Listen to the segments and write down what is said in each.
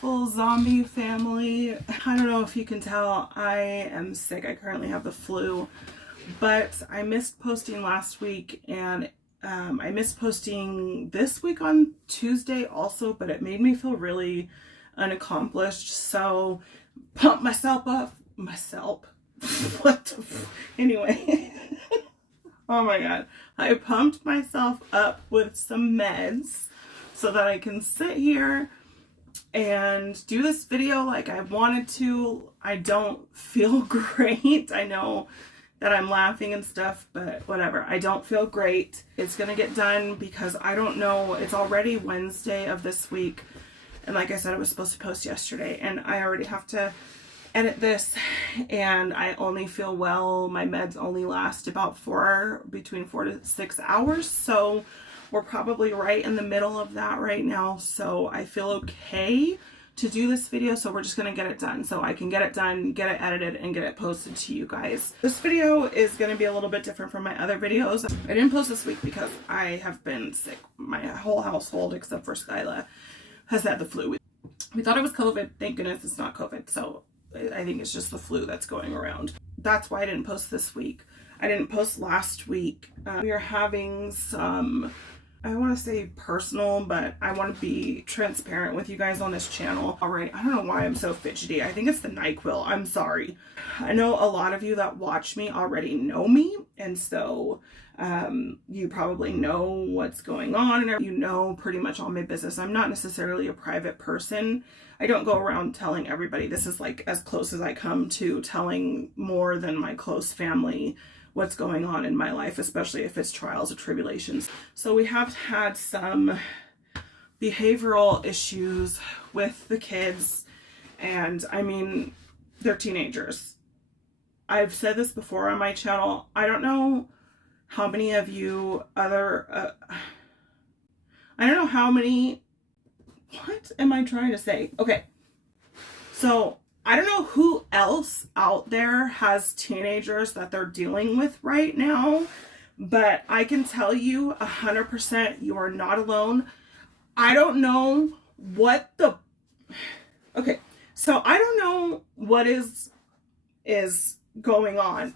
beautiful zombie family. I don't know if you can tell, I am sick. I currently have the flu, but I missed posting last week, and I missed posting this week on Tuesday also, but it made me feel really unaccomplished. So pump myself up. What the anyway. Oh my god. I pumped myself up with some meds so that I can sit here and do this video like I wanted to. I don't feel great. I know that I'm laughing and stuff, but whatever. I don't feel great. It's gonna get done because I don't know. It's already Wednesday of this week. And like I said, I was supposed to post yesterday, and I already have to edit this, and I only feel well. My meds only last about between 4 to 6 hours. So we're probably right in the middle of that right now. So I feel okay to do this video. So we're just going to get it done so I can get it done, get it edited, and get it posted to you guys. This video is going to be a little bit different from my other videos. I didn't post this week because I have been sick. My whole household, except for Skyla, has had the flu. We thought it was COVID. Thank goodness it's not COVID. So I think it's just the flu that's going around. That's why I didn't post this week. I didn't post last week. We are having some, I want to say personal, but I want to be transparent with you guys on this channel. All right, I don't know why I'm so fidgety. I think it's the NyQuil. I'm sorry. I know a lot of you that watch me already know me, and so you probably know what's going on, and you know pretty much all my business. I'm not necessarily a private person. I don't go around telling everybody. This is like as close as I come to telling more than my close family what's going on in my life, especially if it's trials or tribulations. So we have had some behavioral issues with the kids, and I mean, they're teenagers. I've said this before on my channel. I don't know how many of you I don't know how many, what am I trying to say? Okay, so I don't know who else out there has teenagers that they're dealing with right now, but I can tell you 100% you are not alone. I don't know what the, okay, so I don't know what is going on.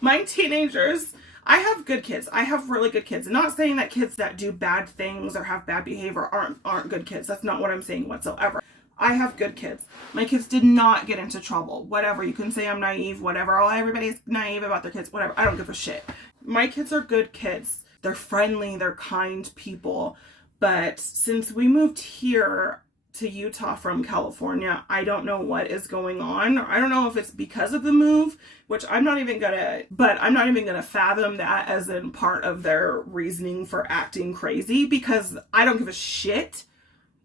My teenagers, I have good kids. I have really good kids. I'm not saying that kids that do bad things or have bad behavior aren't good kids. That's not what I'm saying whatsoever. I have good kids. My kids did not get into trouble. Whatever. You can say I'm naive, whatever. Oh, everybody's naive about their kids. Whatever. I don't give a shit. My kids are good kids. They're friendly. They're kind people. But since we moved here to Utah from California, I don't know what is going on. I don't know if it's because of the move, which I'm not even gonna fathom that as in part of their reasoning for acting crazy, because I don't give a shit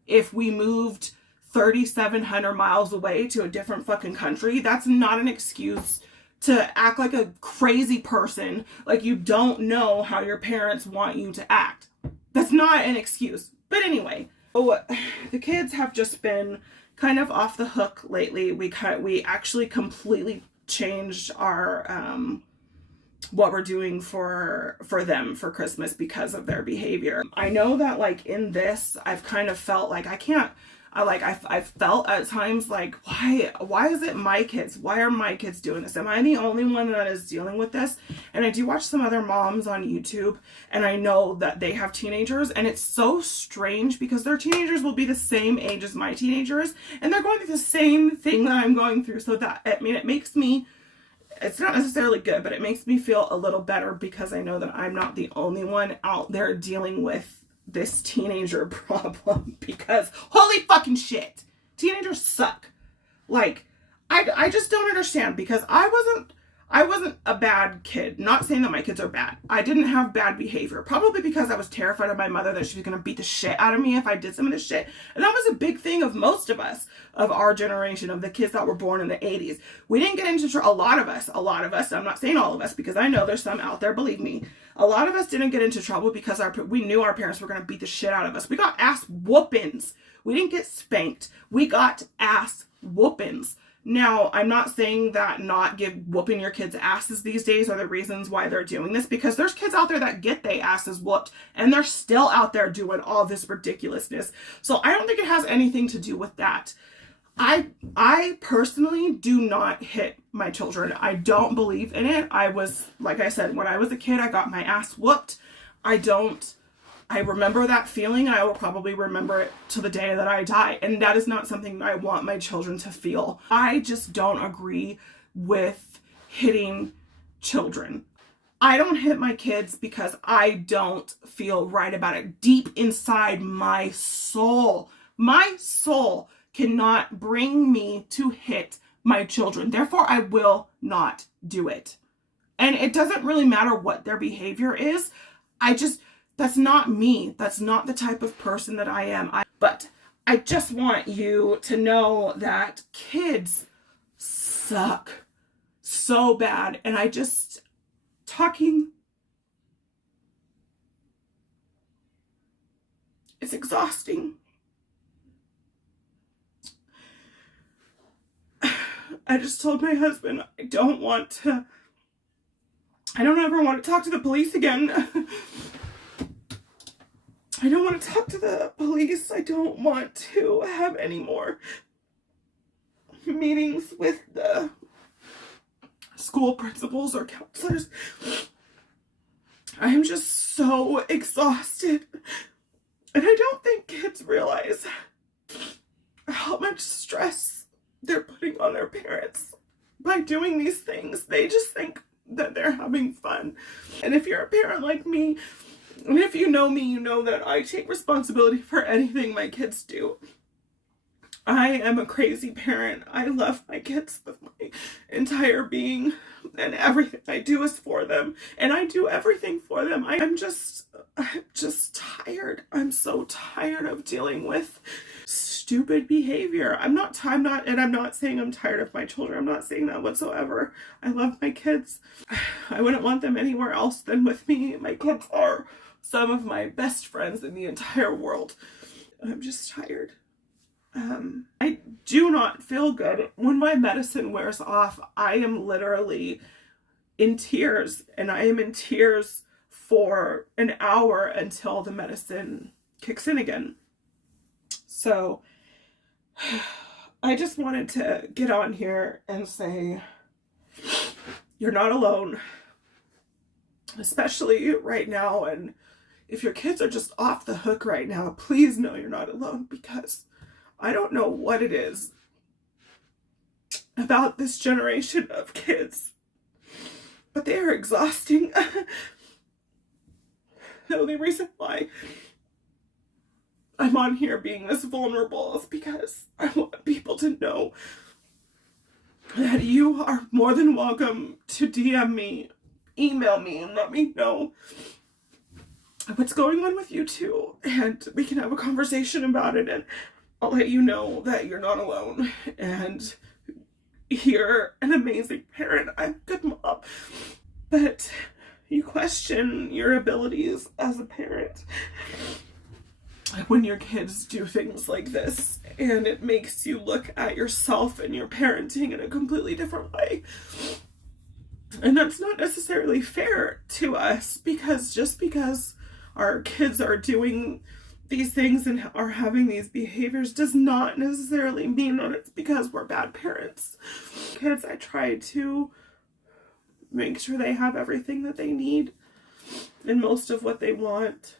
if we moved 3,700 miles away to a different fucking country. That's not an excuse to act like a crazy person, like you don't know how your parents want you to act. That's not an excuse. But anyway, the kids have just been kind of off the hook lately. We actually completely changed our what we're doing for them for Christmas because of their behavior. I know that like in this, I've kind of felt like I've felt at times like, why is it my kids? Why are my kids doing this? Am I the only one that is dealing with this? And I do watch some other moms on YouTube, and I know that they have teenagers, and it's so strange because their teenagers will be the same age as my teenagers, and they're going through the same thing that I'm going through. So that, I mean, it makes me, it's not necessarily good, but it makes me feel a little better because I know that I'm not the only one out there dealing with this teenager problem, because holy fucking shit, teenagers suck. Like, I just don't understand, because I wasn't a bad kid. Not saying that my kids are bad. I didn't have bad behavior, probably because I was terrified of my mother that she was gonna beat the shit out of me if I did some of this shit. And that was a big thing of most of us, of our generation, of the kids that were born in the 80s. We didn't get into a lot of us, I'm not saying all of us, because I know there's some out there, believe me. A lot of us didn't get into trouble because we knew our parents were going to beat the shit out of us. We got ass whoopings. We didn't get spanked. We got ass whoopings. Now, I'm not saying that not whooping your kids' asses these days are the reasons why they're doing this, because there's kids out there that get their asses whooped and they're still out there doing all this ridiculousness. So I don't think it has anything to do with that. I personally do not hit my children. I don't believe in it. Like I said, when I was a kid, I got my ass whooped. I remember that feeling. I will probably remember it to the day that I die. And that is not something that I want my children to feel. I just don't agree with hitting children. I don't hit my kids because I don't feel right about it. Deep inside my soul cannot bring me to hit my children. Therefore, I will not do it. And it doesn't really matter what their behavior is. That's not me. That's not the type of person that I am. But I just want you to know that kids suck so bad. And it's exhausting. I just told my husband I don't ever want to talk to the police again. I don't want to talk to the police. I don't want to have any more meetings with the school principals or counselors. I am just so exhausted. And I don't think kids realize how much stress they're putting on their parents by doing these things. They just think that they're having fun. And if you're a parent like me, and if you know me, you know that I take responsibility for anything my kids do. I am a crazy parent. I love my kids with my entire being, and everything I do is for them, and I do everything for them. I'm just tired. I'm so tired of dealing with stupid behavior. I'm not saying I'm tired of my children. I'm not saying that whatsoever. I love my kids. I wouldn't want them anywhere else than with me. My kids are some of my best friends in the entire world. I'm just tired. I do not feel good. When my medicine wears off, I am literally in tears, and I am in tears for an hour until the medicine kicks in again. So I just wanted to get on here and say, you're not alone, especially right now. And if your kids are just off the hook right now, please know you're not alone, because I don't know what it is about this generation of kids, but they are exhausting. The only reason why I'm on here being this vulnerable is because I want people to know that you are more than welcome to DM me, email me, and let me know what's going on with you too, and we can have a conversation about it, and I'll let you know that you're not alone, and you're an amazing parent. I'm a good mom, but you question your abilities as a parent when your kids do things like this, and it makes you look at yourself and your parenting in a completely different way. And that's not necessarily fair to us, because just because our kids are doing these things and are having these behaviors does not necessarily mean that it's because we're bad parents. Kids, I try to make sure they have everything that they need and most of what they want.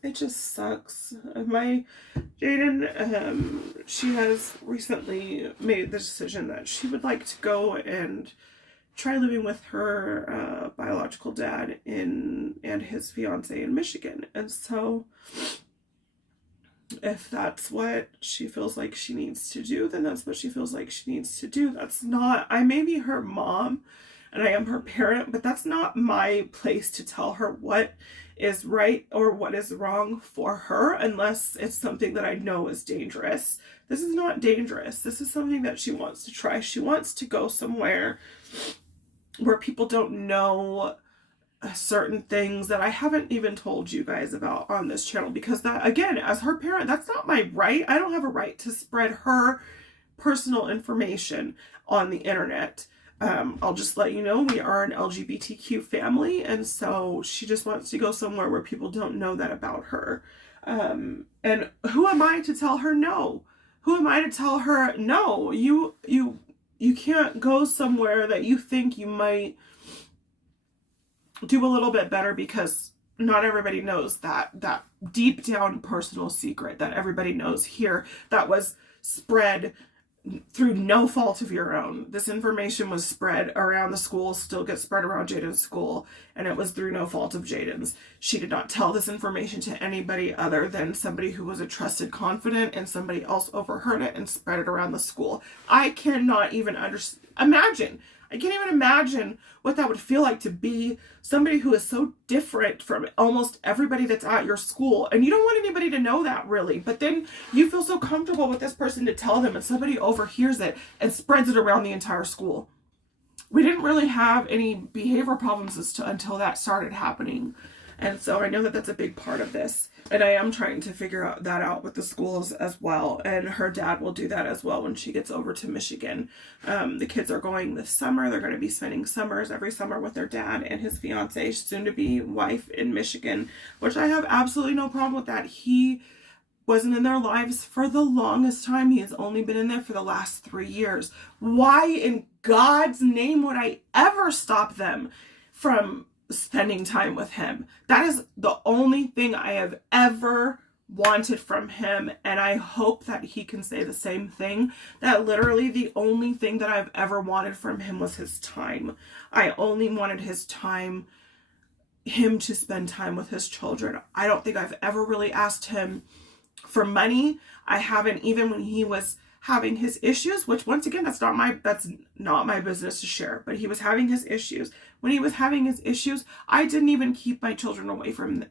It just sucks. My Jaden, she has recently made the decision that she would like to go and try living with her biological dad and his fiance in Michigan. And so if that's what she feels like she needs to do, then that's what she feels like she needs to do. I may be her mom and I am her parent, but that's not my place to tell her what is right or what is wrong for her, unless it's something that I know is dangerous. This is not dangerous. This is something that she wants to try. She wants to go somewhere where people don't know certain things that I haven't even told you guys about on this channel, because that, again, as her parent, that's not my right. I don't have a right to spread her personal information on the internet. I'll just let you know, we are an LGBTQ family, and so she just wants to go somewhere where people don't know that about her. And who am I to tell her no? Who am I to tell her no? You can't go somewhere that you think you might do a little bit better, because not everybody knows that deep down personal secret that everybody knows here, that was spread through no fault of your own. This information was spread around the school, still gets spread around Jaden's school, and it was through no fault of Jaden's. She did not tell this information to anybody other than somebody who was a trusted confidant, and somebody else overheard it and spread it around the school. I cannot even imagine. I can't even imagine what that would feel like to be somebody who is so different from almost everybody that's at your school. And you don't want anybody to know that, really. But then you feel so comfortable with this person to tell them, and somebody overhears it and spreads it around the entire school. We didn't really have any behavior problems until that started happening. And so I know that that's a big part of this. And I am trying to figure that out with the schools as well. And her dad will do that as well when she gets over to Michigan. The kids are going this summer. They're going to be spending summers every summer with their dad and his fiance, soon-to-be wife, in Michigan, which I have absolutely no problem with that. He wasn't in their lives for the longest time. He has only been in there for the last 3 years. Why in God's name would I ever stop them from spending time with him? That is the only thing I have ever wanted from him, and I hope that he can say the same thing, that literally the only thing that I've ever wanted from him was his time. I only wanted his time, him to spend time with his children. I don't think I've ever really asked him for money. I haven't, even when he was having his issues, which once again, that's not my business to share, but he was having his issues. When he was having his issues, I didn't even keep my children away from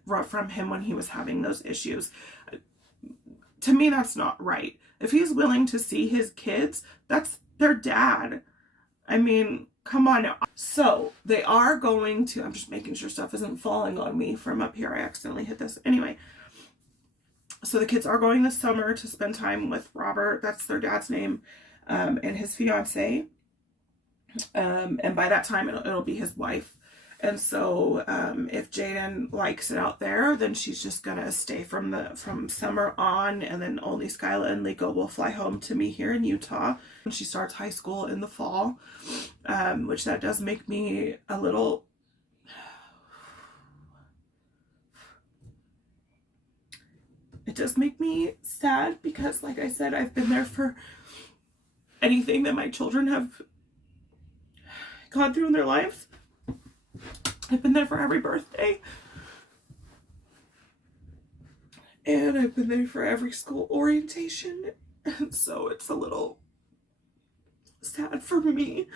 him when he was having those issues. To me, that's not right. If he's willing to see his kids, that's their dad. I mean, come on now. So they are going to, I'm just making sure stuff isn't falling on me from up here. I accidentally hit this. Anyway, so the kids are going this summer to spend time with Robert, that's their dad's name, and his fiance. And by that time, it'll be his wife. And so if Jaden likes it out there, then she's just gonna stay from summer on, and then only Skyla and Liko will fly home to me here in Utah. And she starts high school in the fall, which that does make me a little... It does make me sad, because like I said, I've been there for anything that my children have gone through in their lives. I've been there for every birthday. And I've been there for every school orientation. And so it's a little sad for me.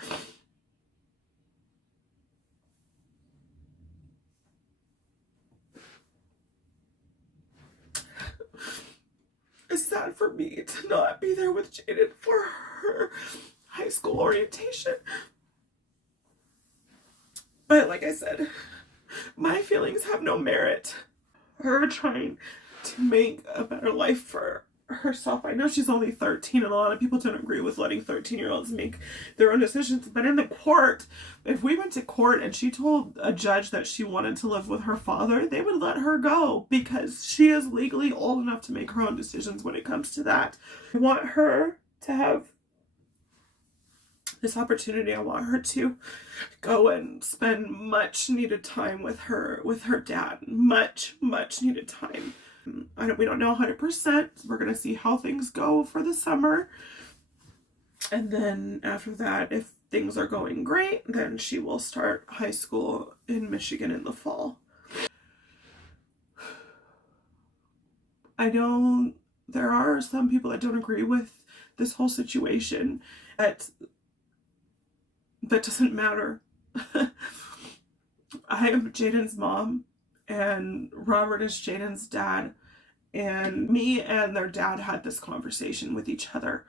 It's sad for me to not be there with Jaden for her high school orientation. But like I said, my feelings have no merit. Her trying to make a better life for herself. I know she's only 13, and a lot of people don't agree with letting 13-year-olds make their own decisions. But in the court, if we went to court and she told a judge that she wanted to live with her father, they would let her go, because she is legally old enough to make her own decisions when it comes to that. I want her to have this opportunity. I want her to go and spend much needed time with her dad. Much needed time. We don't know 100%. We're going to see how things go for the summer. And then after that, if things are going great, then she will start high school in Michigan in the fall. I know there are some people that don't agree with this whole situation. That doesn't matter. I am Jaden's mom, and Robert is Jaden's dad, and me and their dad had this conversation with each other,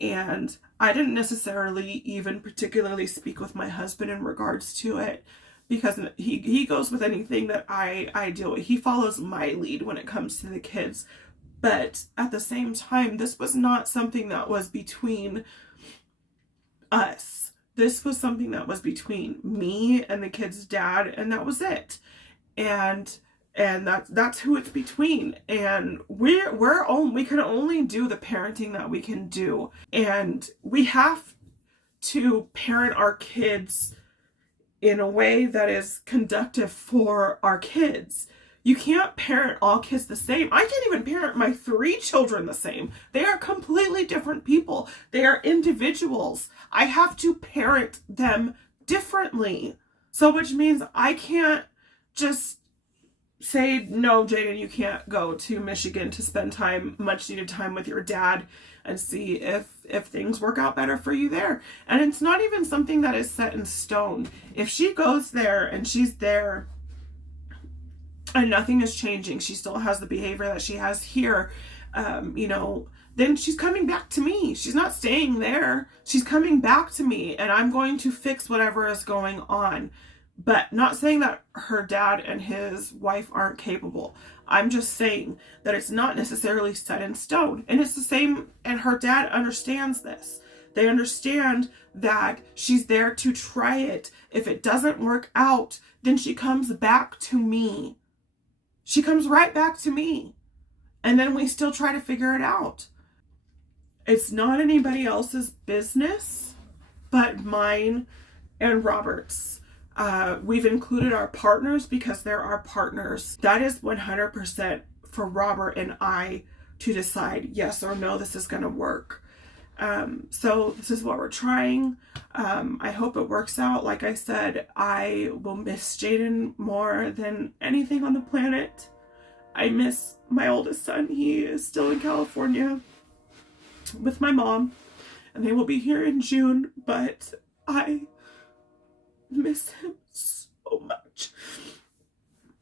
and I didn't necessarily even particularly speak with my husband in regards to it, because he goes with anything that I deal with. He follows my lead when it comes to the kids, But at the same time, this was not something that was between us. This was something that was between me and the kid's dad, and that was it. And that's who it's between. And we can only do the parenting that we can do. And we have to parent our kids in a way that is conductive for our kids. You can't parent all kids the same. I can't even parent my 3 children the same. They are completely different people. They are individuals. I have to parent them differently. So which means I can't just say, no, Jaden, you can't go to Michigan to spend much needed time with your dad and see if things work out better for you there. And it's not even something that is set in stone. If she goes there and she's there and nothing is changing, she still has the behavior that she has here, then she's coming back to me. She's not staying there. She's coming back to me, and I'm going to fix whatever is going on. But not saying that her dad and his wife aren't capable. I'm just saying that it's not necessarily set in stone. And it's the same, and her dad understands this. They understand that she's there to try it. If it doesn't work out, then she comes back to me. She comes right back to me. And then we still try to figure it out. It's not anybody else's business but mine and Robert's. We've included our partners because they're our partners. That is 100% for Robert and I to decide yes or no, this is going to work. So this is what we're trying. I hope it works out. Like I said, I will miss Jaden more than anything on the planet. I miss my oldest son. He is still in California with my mom, and they will be here in June, but I miss him so much.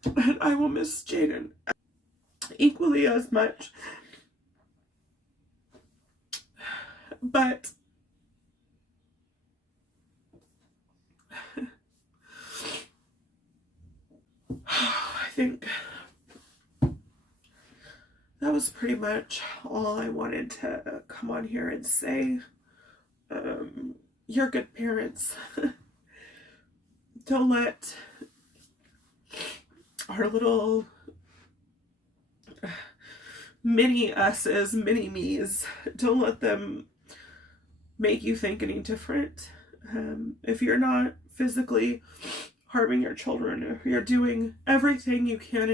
And I will miss Jaden equally as much. But I think that was pretty much all I wanted to come on here and say. You're good parents. Don't let our little mini us's, mini me's, don't let them make you think any different. If you're not physically harming your children, if you're doing everything you can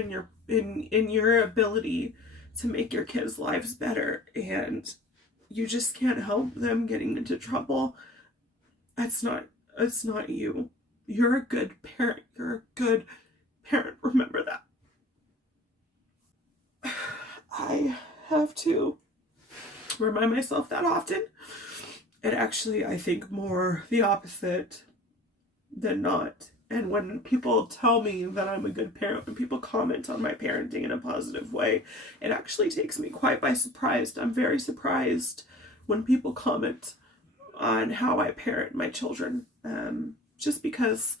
in your ability to make your kids' lives better, and you just can't help them getting into trouble, it's not you. You're a good parent. You're a good parent. Remember that. I have to remind myself that often. And actually, I think more the opposite than not. And when people tell me that I'm a good parent, when people comment on my parenting in a positive way, it actually takes me quite by surprise. I'm very surprised when people comment on how I parent my children. Just because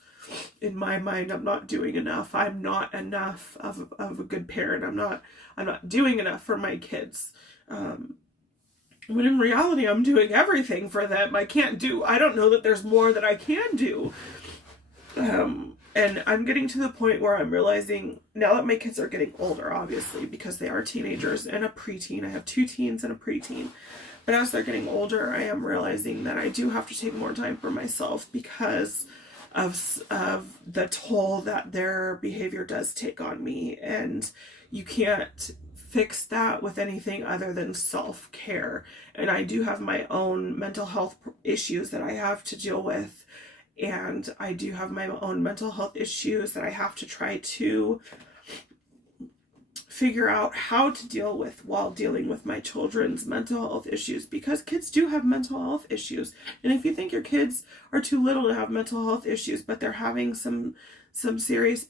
in my mind I'm not doing enough. I'm not enough of a good parent. I'm not doing enough for my kids. When in reality I'm doing everything for them. I don't know that there's more that I can do. And I'm getting to the point where I'm realizing, now that my kids are getting older, obviously, because they are teenagers and a preteen. I have 2 teens and a preteen. But as they're getting older, I am realizing that I do have to take more time for myself because of the toll that their behavior does take on me. And you can't fix that with anything other than self-care. And I do have my own mental health issues that I have to deal with. And I do have my own mental health issues that I have to try to figure out how to deal with while dealing with my children's mental health issues, because kids do have mental health issues. And if you think your kids are too little to have mental health issues, but they're having some serious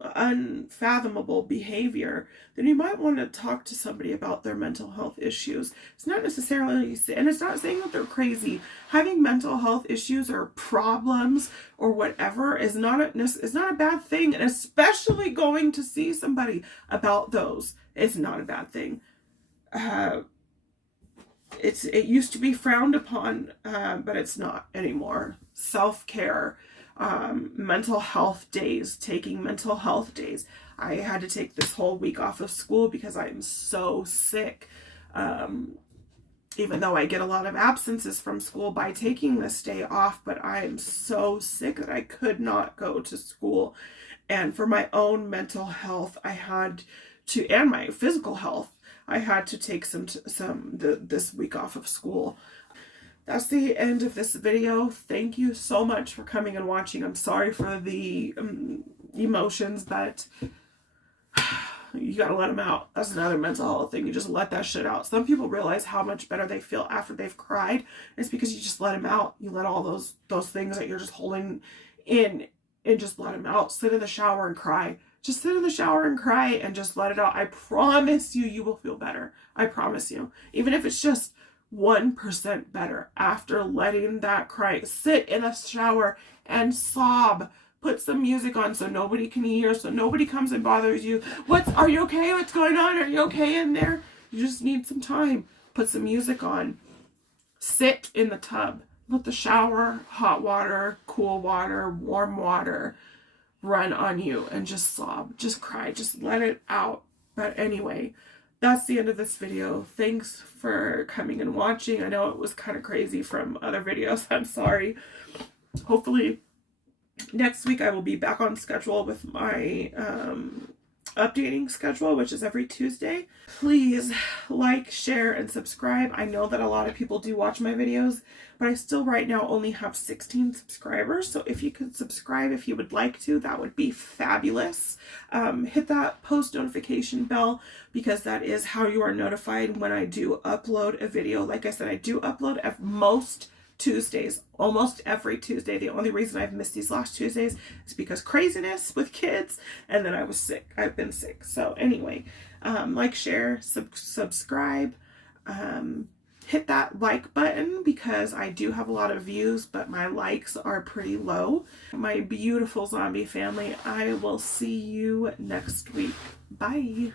unfathomable behavior, then you might want to talk to somebody about their mental health issues. It's not necessarily, and it's not saying that they're crazy. Having mental health issues or problems or whatever is not a bad thing, and especially going to see somebody about those is not a bad thing. it used to be frowned upon, but it's not anymore. Self-care, mental health days, taking mental health days. I had to take this whole week off of school because I'm so sick. Even though I get a lot of absences from school by taking this day off, but I'm so sick that I could not go to school. And for my own mental health, I had to, and my physical health, I had to take this week off of school. That's the end of this video. Thank you so much for coming and watching. I'm sorry for the emotions, but you gotta let them out. That's another mental health thing. You just let that shit out. Some people realize how much better they feel after they've cried. It's because you just let them out. You let all those things that you're just holding in and just let them out. Sit in the shower and cry. Just sit in the shower and cry and just let it out. I promise you, you will feel better. I promise you. Even if it's just 1% better after letting that cry. Sit in a shower and sob. Put some music on so nobody can hear, so nobody comes and bothers you. Are you okay? What's going on? Are you okay in there? You just need some time. Put some music on. Sit in the tub. Let the shower, hot water, cool water, warm water run on you and just sob. Just cry. Just let it out. But anyway, that's the end of this video. Thanks for coming and watching. I know it was kind of crazy from other videos. I'm sorry. Hopefully next week I will be back on schedule with my updating schedule, which is every Tuesday. Please like, share, and subscribe. I know that a lot of people do watch my videos, but I still right now only have 16 subscribers. So if you could subscribe if you would like to, that would be fabulous. Hit that post notification bell because that is how you are notified when I do upload a video. Like I said, I do upload at most Tuesdays, almost every Tuesday. The only reason I've missed these last Tuesdays is because craziness with kids, and then I was sick. I've been sick. So anyway, like, share, subscribe, hit that like button because I do have a lot of views, but my likes are pretty low. My beautiful zombie family, I will see you next week. Bye.